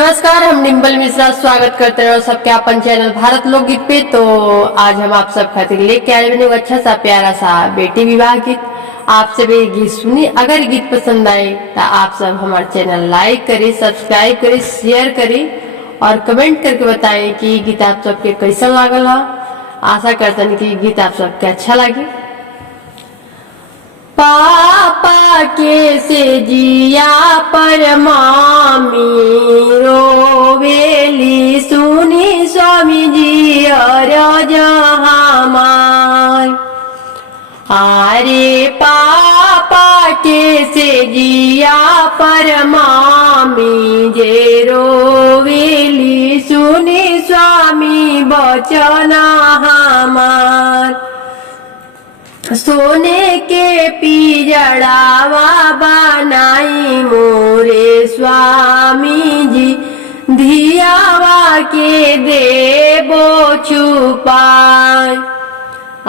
नमस्कार, हम डिम्पल मिश्रा स्वागत करते हैं सबके अपन चैनल भारत लोकगीत पे। तो आज हम आप सब खातिर लेके आए बने अच्छा सा प्यारा सा बेटी विवाह गीत। आप सब ये गीत सुनिए। अगर गीत पसंद आए तो आप सब हमारे चैनल लाइक करें, सब्सक्राइब करें, शेयर करें और कमेंट करके बताएं कि गीत आप सबके कैसा लागल है। आशा करते हैं कि गीत आप सबके अच्छा लगे। पापा के से जिया पर मामी रोवेली सुनी स्वामी जी और हमार। अरे पापा के से जिया पर मामी जे रोवेली सुनी स्वामी बचन हमार। सोने के पिजड़ावा बनाई मोरे स्वामी जी धियावा के देबो छुपाई।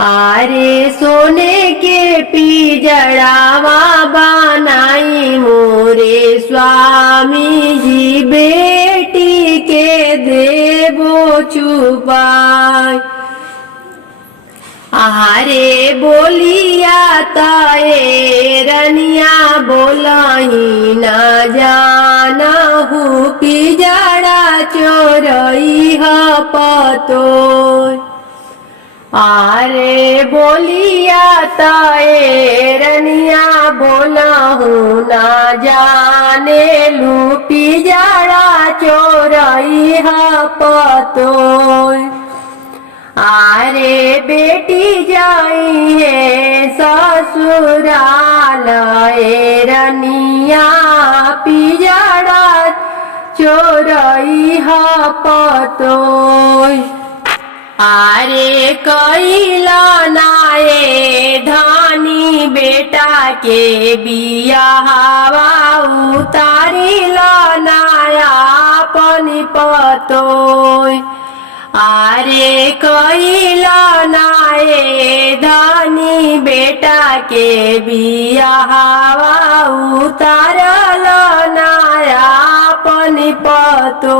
अरे सोने के पिजड़ावा बनाई मोरे स्वामी जी बेटी के देबो छुपाई। आरे बोलिया ताए रनिया बोलही न जाना हूँ पिजड़ा चोरई पतो। आरे बोलिया ताए रनिया बोलहू न जाने लू पिजड़ा चोरई पतो। आरे बेटी जाई है ससुराल रनिया पिजड़ा चोरई पतो। आरे कैला नाये धानी बेटा के बियाहवा उतारी नाया पनी पतो। आरे कैला नाये धानी बेटा के बियाहवा उतारल नाया पनी पतो।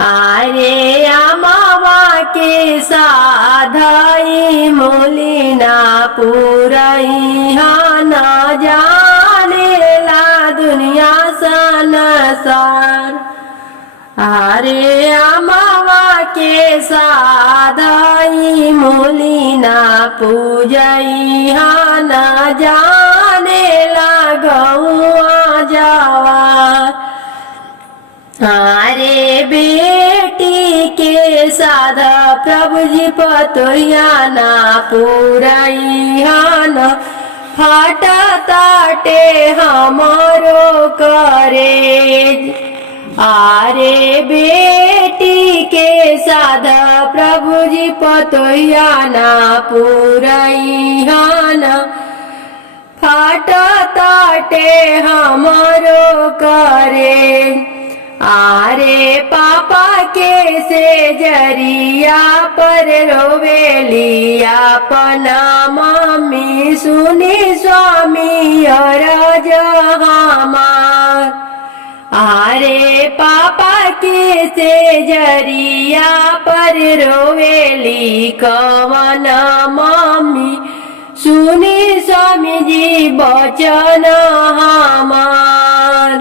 आरे अमावा के साधई मोलिना पुरई न जानेला दुनिया संसार। आरे अमावा के साधई मोलिना पूजई न जानेला गौआ जावा। आरे बेटी के साधा प्रभु जी पतोया ना पुरई न फाटा ताटे हमारो करे। आरे बेटी के साधा प्रभु जी पतोया ना पुरई न फाटा ताटे हमारो करे। आरे पापा के से जरिया पर रोवेली अपना मम्मी सुनी स्वामी और हमार। आरे पापा के से जरिया पर रोवेली कवन मम्मी सुनी स्वामी जी बचन हमार।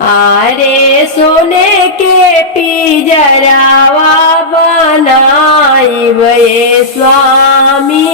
आरे सोने के पिजरावा बनाई वे स्वामी।